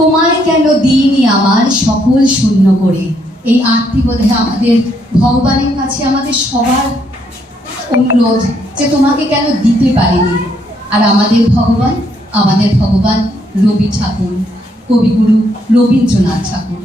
তোমায় কেন দিইনি আমার সকল শূন্য করে। এই আত্মবোধে আমাদের ভগবানের কাছে আমাদের সবার অনুরোধ যে তোমাকে কেন দিতে পারিনি। আর আমাদের ভগবান রবি ঠাকুর, কবিগুরু রবীন্দ্রনাথ ঠাকুর।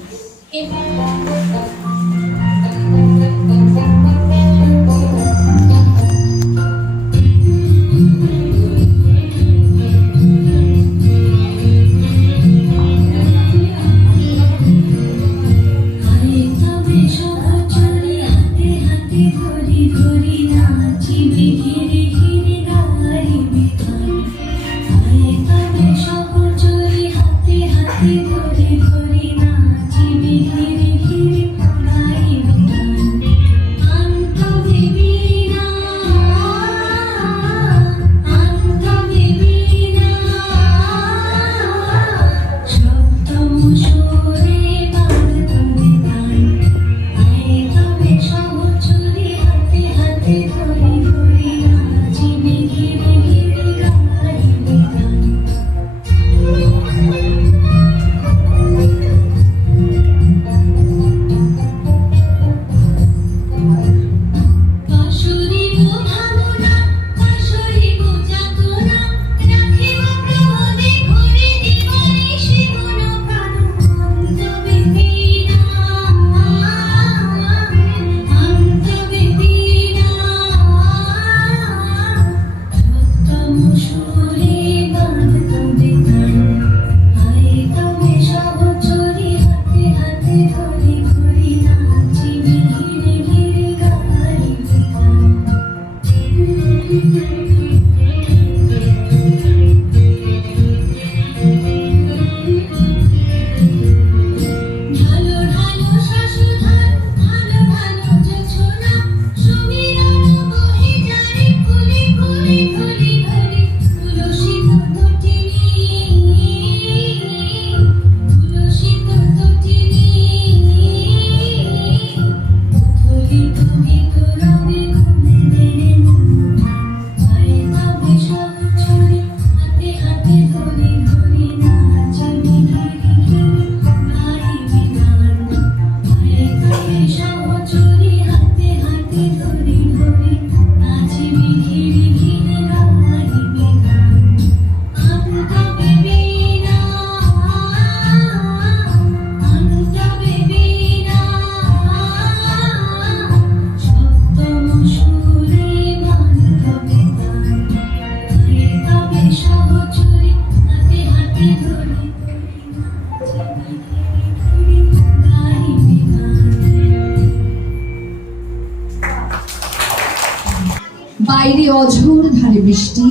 বাইরে অঝোর ধারে বৃষ্টি,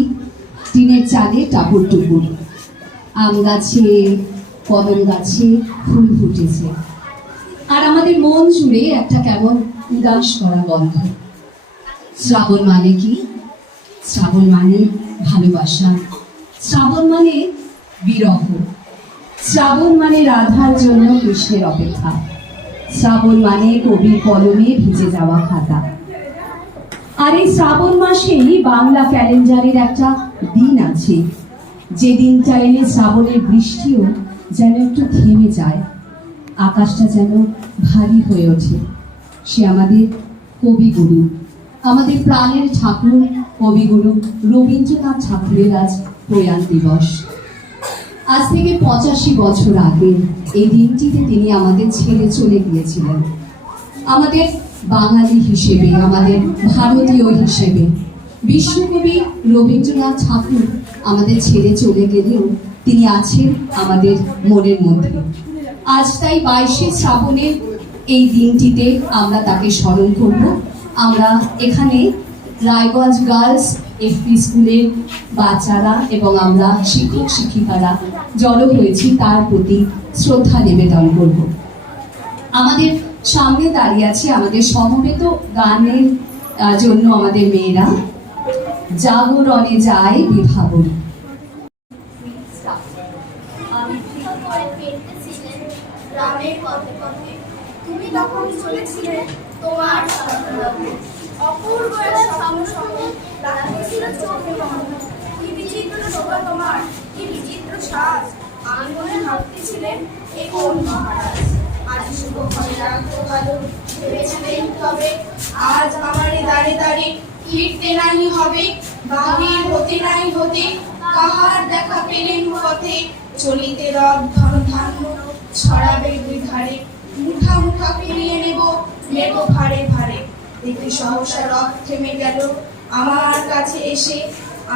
টিনের চালে টাপুর টুপুর, আম গাছে কদম গাছে ফুল ফুটেছে, আর আমাদের মন জুড়ে একটা কেমন উদাস করা গন্ধ। শ্রাবণ মানে কি? শ্রাবণ মানে ভালোবাসা, শ্রাবণ মানে বিরহ, শ্রাবণ মানে রাধার জন্য কৃষ্ণের অপেক্ষা, শ্রাবণ মানে কবির কলমে ভিজে যাওয়া খাতা। আর এই শ্রাবণ মাসেই বাংলা ক্যালেন্ডারের একটা দিন আছে, যে দিনটা এলে শ্রাবণের বৃষ্টিও যেন একটু থেমে যায়, আকাশটা যেন ভারী হয়ে ওঠে। সে আমাদের কবিগুরু, আমাদের প্রাণের ঠাকুর কবিগুরু রবীন্দ্রনাথ ঠাকুরের আজ প্রয়াণ দিবস। আজ থেকে 85 বছর আগে এই দিনটিতে তিনি আমাদের ছেড়ে চলে গিয়েছিলেন। আমাদের বাঙালি হিসেবে, আমাদের ভারতীয় হিসেবে বিশ্বকবি রবীন্দ্রনাথ ঠাকুর আমাদের ছেড়ে চলে গেলেও তিনি আছেন আমাদের মনের মধ্যে। আজ তাই 22শে শ্রাবণের এই দিনটিতে আমরা তাকে স্মরণ করব। আমরা এখানে রায়গঞ্জ গার্লস এফপি স্কুলের বাচ্চারা এবং আমরা শিক্ষক শিক্ষিকারা জড়ো হয়েছি তার প্রতি শ্রদ্ধা নিবেদন করব। আমাদের সামনে দাঁড়িয়ে আছে আমাদের সমবেত গানের জন্য আমাদের মেয়েরা। জাগরণে যায় বিভাবন। তুমি তখন চলেছিলে তোমার অপূর্ব চোখে কি বিচিত্র শোভা তোমার, কি বিচিত্র সাজ। আঙ্গনে ভাবতেছিলে এ কোন মহারাজ আজ শুভ ফলে রাখতে ভালো ভেবেছিলেন তবে আজ আমারে দাঁড়ে দাঁড়ে ফিরতে নাই হবে বাহির হতে নাই হতে কাহার দেখা পেলেন পথে চলিতে রব ধন ধান্য ছড়াবে দুই ধারে মুঠা মুঠা ফিরিয়ে নেব ভারে ভারে দেখে সহসা রব থেমে গেল আমার কাছে এসে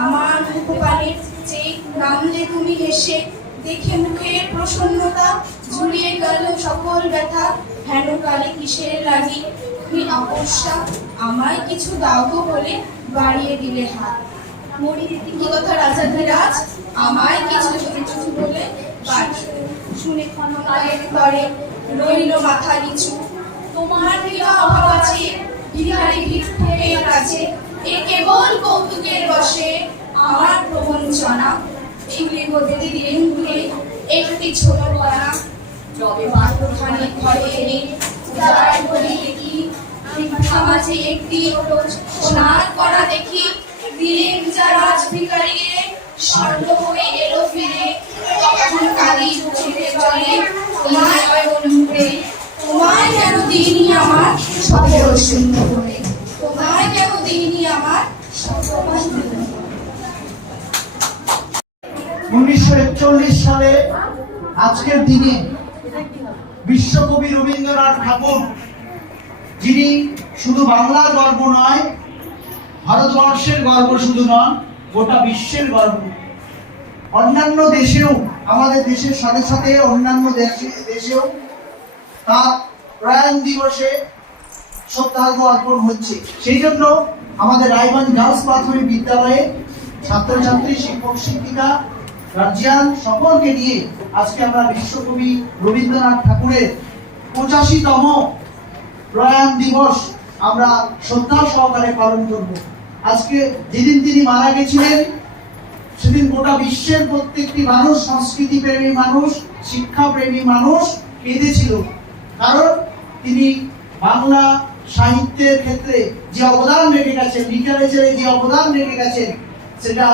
আমার মুখপানে চেয়ে নামলে তুমি হেসে দেখে মুখের প্রসন্নতা ঝুলিয়ে গেল সকল ব্যথা হেন কালে কিসের লাগি তুমি অপস্যা আমায় কিছু দাও গো বলে বাড়িয়ে দিলে হাত মরি কি কথা রাজা ধীরাজ আমায় কিছু কিছু বলে বাড়িয়ে শুনে ক্ষণকালের করে রইল মাথা নিচু তোমার প্রিয় অভাব আছে বিহারে ভিক্ষুকের কাছে এ কেবল কৌতুকের বসে আমার প্রবঞ্চনা এগুলি বলতে দিলেন ভুলে একটি ছোট কণা রবে বাক্যখানে ঘরে এনে যার বলি দেখি ভিক্ষা মাঝে একটি সোনার কণা দেখি দিলেন যা রাজ ভিখারিয়ে স্বর্ণ হয়ে এলো ফিরে তখন কালি চোখে জলে তোমায় অনুভবে তোমায় কেন দিইনি আমার সতেরো শূন্য করে তোমায় কেন দিইনি আমার 1941 সালে আজকের দিনে বিশ্বকবি রবীন্দ্রনাথ ঠাকুর, যিনি শুধু বাংলার গর্ব নয়, ভারতবর্ষের গর্ব শুধু নন, গোটা বিশ্বের গর্ব। অন্যান্য দেশেও, আমাদের দেশের সাথে সাথে অন্যান্য দেশেও তার প্রয়াণ দিবসে শ্রদ্ধার্ঘ্য অর্পণ হচ্ছে। সেই জন্য আমাদের রায়গঞ্জ গার্লস প্রাথমিক বিদ্যালয়ে ছাত্রছাত্রী, শিক্ষক শিক্ষিকা, গার্জিয়ান সকলকে নিয়ে আজকে আমরা বিশ্বকবি রবীন্দ্রনাথ ঠাকুরের 85তম প্রয়াণ দিবস আমরা শ্রদ্ধা সহকারে পালন করব। আজকে যেদিন তিনি মারা গেছিলেন সেদিন গোটা বিশ্বের প্রত্যেকটি মানুষ, সংস্কৃতি প্রেমী মানুষ, শিক্ষা প্রেমী মানুষ কেঁদেছিল। কারণ তিনি বাংলা সাহিত্যের ক্ষেত্রে যে অবদান রেখে গেছেন, লিটারেচারে যে অবদান রেখে গেছেন, সেটা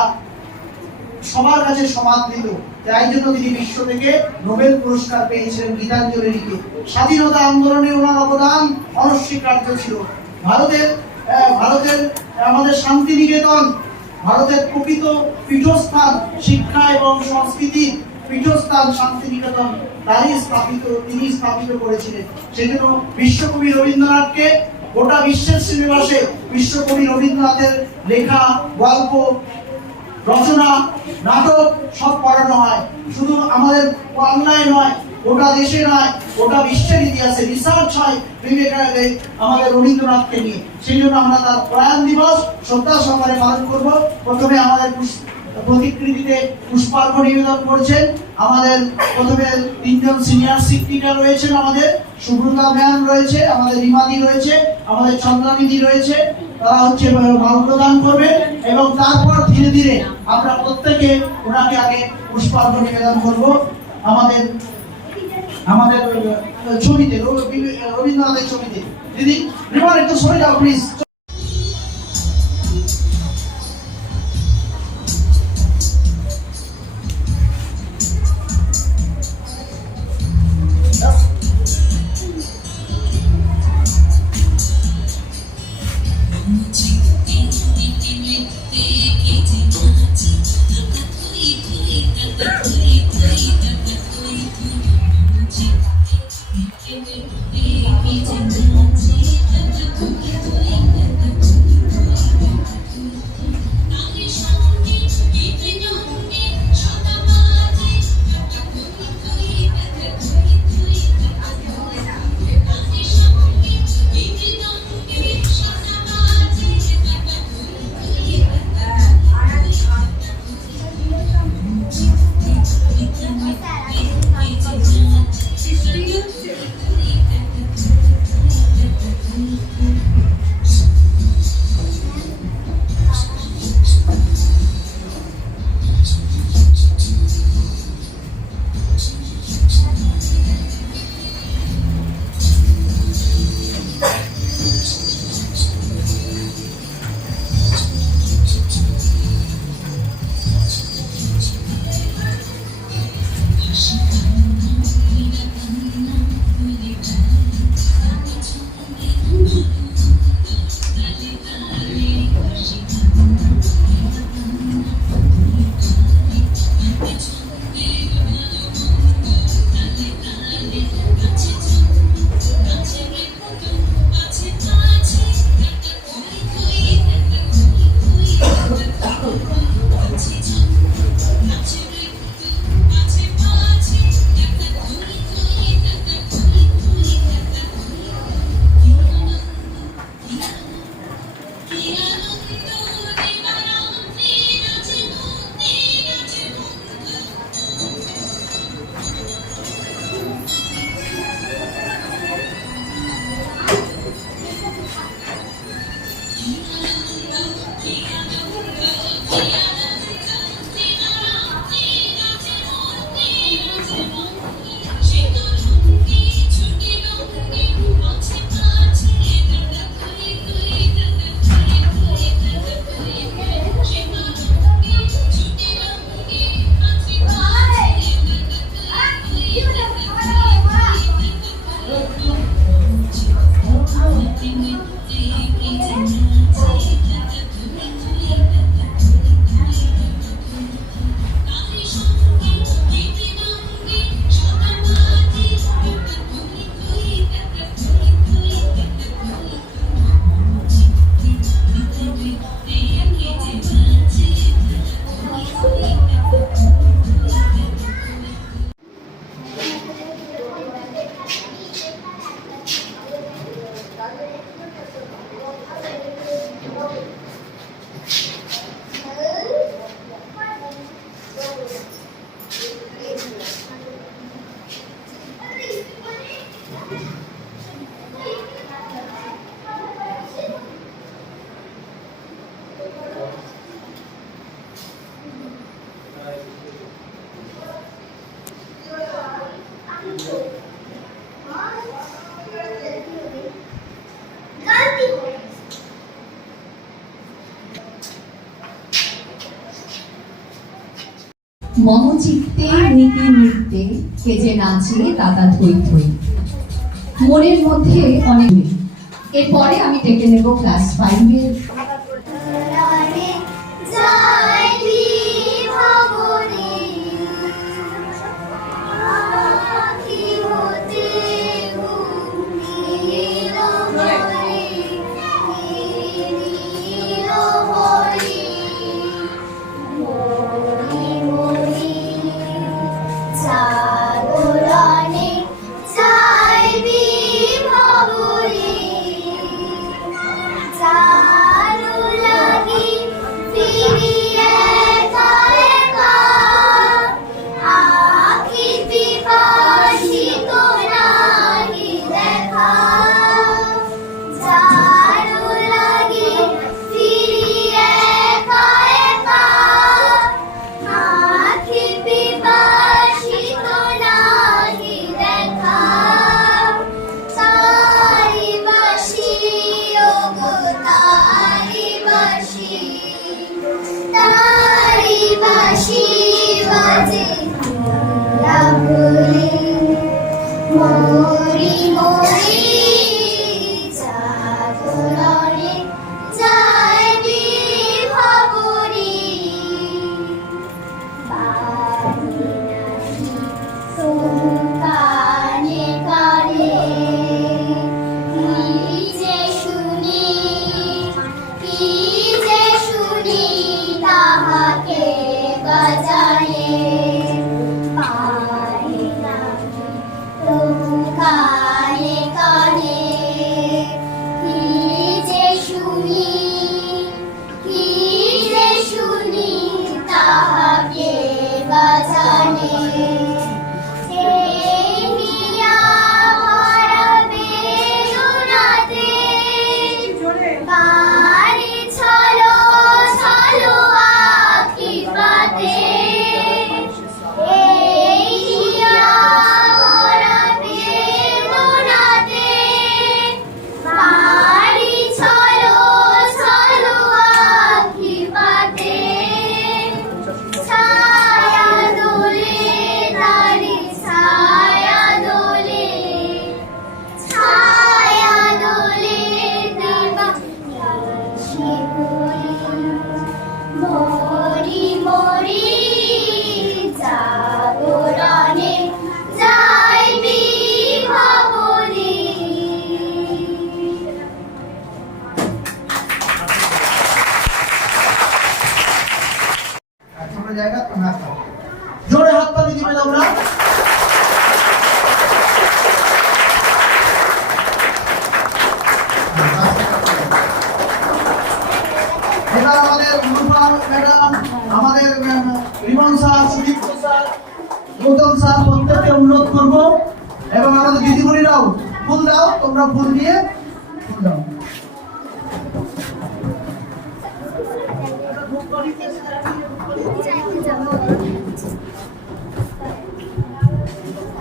সবার কাছে সমাদৃত। তাই জন্য তিনি বিশ্ব থেকে নোবেল পুরস্কার পেয়েছিলেন গীতাঞ্জলি লিখে। স্বাধীনতা আন্দোলনে ওনার অবদান অনস্বীকার্য ছিল। ভারতের আমাদের শান্তিনিকেতন, ভারতের প্রকৃত পীঠস্থান, শিক্ষা এবং সংস্কৃতির পীঠস্থান শান্তিনিকেতন তিনি স্থাপিত করেছিলেন। সেজন্য বিশ্বকবি রবীন্দ্রনাথকে গোটা বিশ্বের সিনেমাসে বিশ্বকবি রবীন্দ্রনাথের লেখা, গল্প, রচনা, নাটক সব পড়ানো হয়। শুধু আমাদের বাংলায় নয়, গোটা দেশে নয়, গোটা বিশ্বের ইতিহাসে রিসার্চ হয় আমাদের রবীন্দ্রনাথকে নিয়ে। সেই জন্য আমরা তার প্রয়াণ দিবস শ্রদ্ধা সহকারে পালন করব। প্রথমে আমাদের প্রতিকৃতিতে পুষ্পার্ঘ্য নিবেদন করছেন আমাদের প্রথমে 3জন সিনিয়র শিক্ষিকা রয়েছেন, আমাদের সুব্রতা ম্যাম রয়েছে, আমাদের রিমাদি রয়েছে, আমাদের চন্দ্রানিধি রয়েছে। তারা হচ্ছে মাল প্রদান করবে এবং তারপর ধীরে ধীরে আমরা প্রত্যেকে ওনাকে আগে পুষ্পার্ঘ্য নিবেদন করব। আমাদের ছবিতে, রবীন্দ্রনাথের ছবিতে। দিদি রিমার একটু সরে যাও প্লিজ। মম চিত্তে নীতি নৃত্যে কে যে নাচে দাদা থই থই, মনের মধ্যে অনেক নেই। এরপরে আমি ডেকে নেব ক্লাস 5-এর জোরে হাততালি দিবেন আমরা। এবার আমাদের রূপা ম্যাডাম, আমাদের Rimon sir, Sudip sir, Gautam sir প্রত্যেককে অনুরোধ করবো, এবং আমাদের দিদিমণিরাও ফুল দাও, তোমরা ফুল দিয়ে ফুল দাও।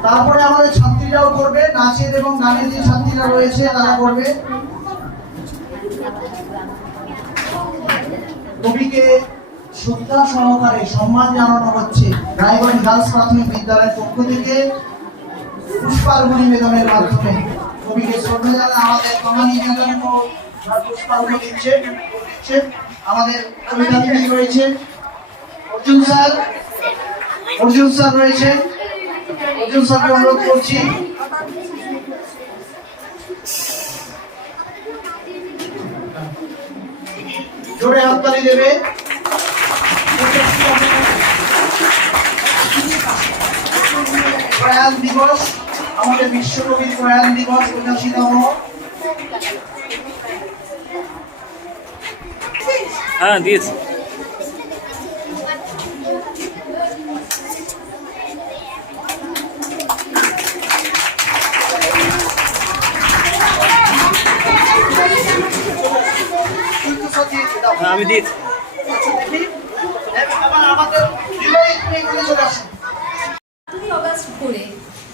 তারপরে আমাদের ছাত্রীরাও করবে, নাচের এবং গানের যে ছাত্রীরা রয়েছে তারা করবে। কবিকে শ্রদ্ধা সহকারে সম্মান জানানো হচ্ছে রায়গঞ্জ গার্লস প্রাথমিক বিদ্যালয়ের পক্ষ থেকে পুষ্পার্ঘ্য নিবেদনের মাধ্যমে। কবিকে শ্রদ্ধা জানান আমাদের কমানি ম্যাডাম পুষ্পার্ঘ্য দিচ্ছে। আমাদের কবিতা দিদি রয়েছে, অর্জুন স্যার রয়েছে, অর্জুন স্যারকে অনুরোধ করছি। জোরে হাততালি দেবে। প্রয়াণ দিবস, আমাদের বিশ্বকবির প্রয়াণ দিবস 85তম। হ্যাঁ দিয়েছি। আমি দিয়েছি। অগাস্ট করে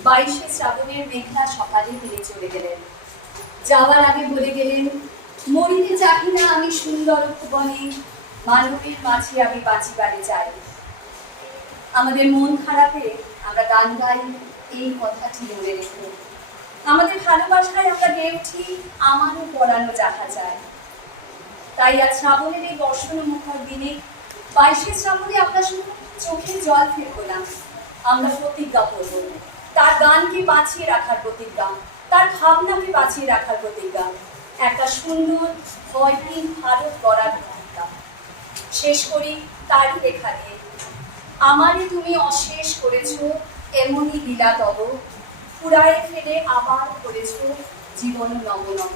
22শে শ্রাবণের মেঘলা সকালে তিনি চলে গেলেন। যাওয়ার আগে বলে গেলেন, মরিতে চাহি না আমি সুন্দর ভুবনে, মানবের মাঝে আমি বাঁচিবারে চাই। আমাদের মন খারাপে আমরা গান গাই এই কথাটি মনে রেখে। আমাদের ভালোবাসায় আমরা গেয়ে উঠি আমারও পরানো যাহা চাই। তাই আজ শ্রাবণের এই বর্ষণমুখর দিনে 22শে শ্রাবণে আমরা শুধু চোখে জল ফেলবো না, আমরা প্রতিজ্ঞা করব তার গানকে বাঁচিয়ে রাখার প্রতিজ্ঞা, তার ভাবনাকে বাঁচিয়ে রাখার প্রতিজ্ঞা, একটা সুন্দর ভয়হীন ভারত গড়ার প্রতিজ্ঞা। শেষ করি তারই লেখা দিয়ে, আমারে তুমি অশেষ করেছ এমনই লীলা তব, পুরায় ফেলে আবার করেছ জীবন নব নব।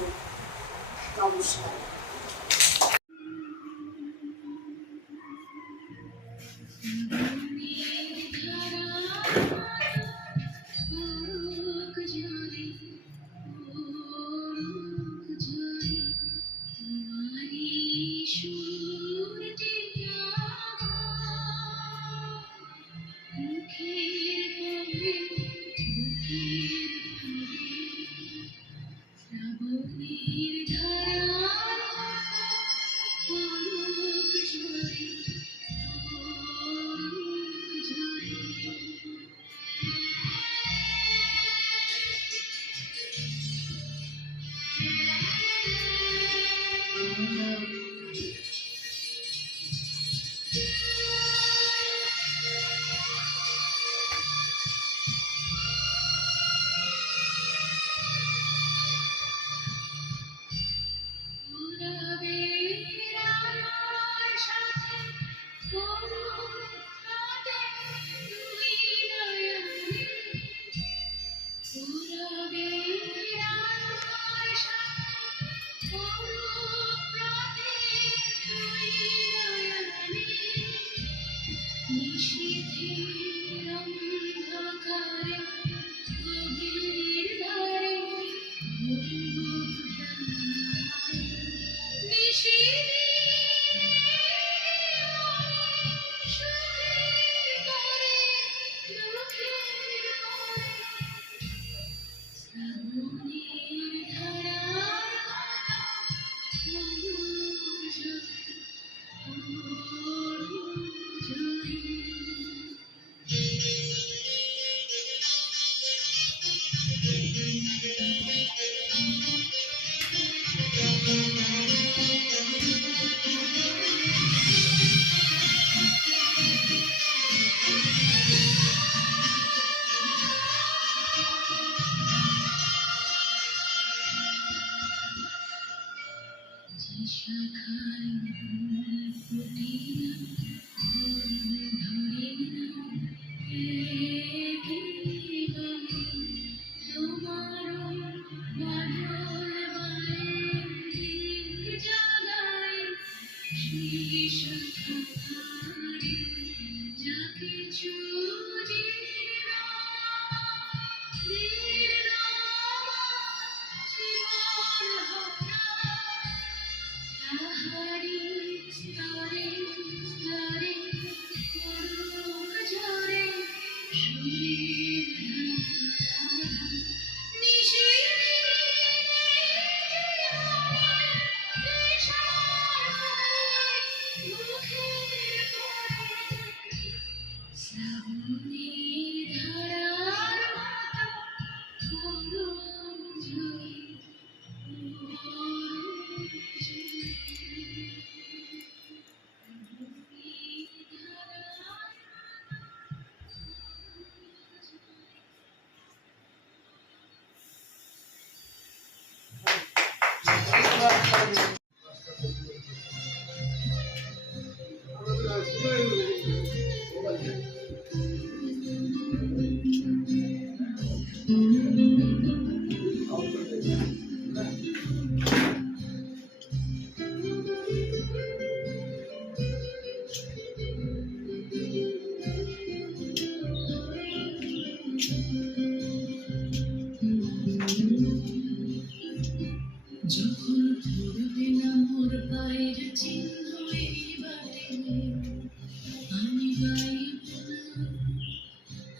নমস্কার।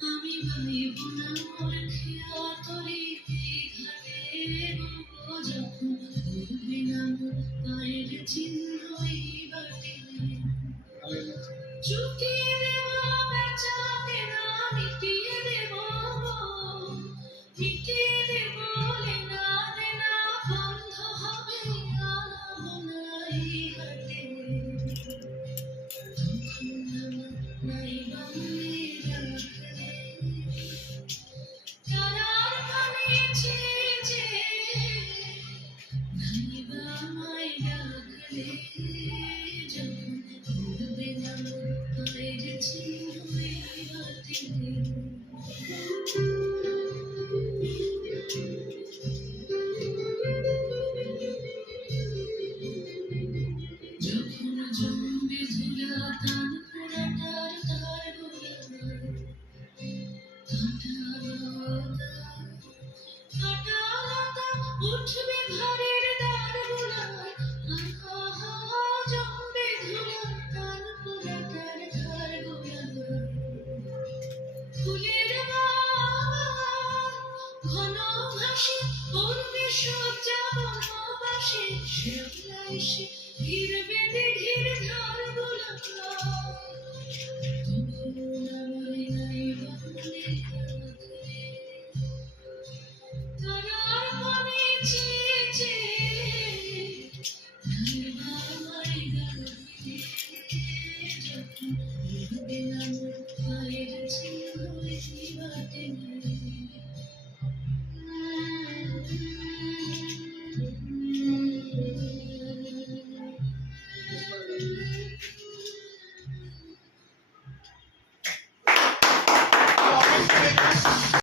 আমি গাইব না টিকিয়ে দে বলে না দে না বন্ধ হবে আনাই হাতে নাই বন্ধে রাখলে তারার পানে চেয়ে নাই বা আমায় ডাকলে যখন উড়বে না পায়ের চিহ্ন এই হাতে যখন জমবে ধুলা তান পোড়াটার তার কাঁটালতা উঠবে ঘরের দ্বার গোলায় জমবে ধুলা তান পোড়াটার তার গোলায় ফুলের বাগান ঘন ঘাসে পড়বে সজ্জা বনবাসে শ্যামলা এসে ঘিরবে দিঘির ধার গোলায়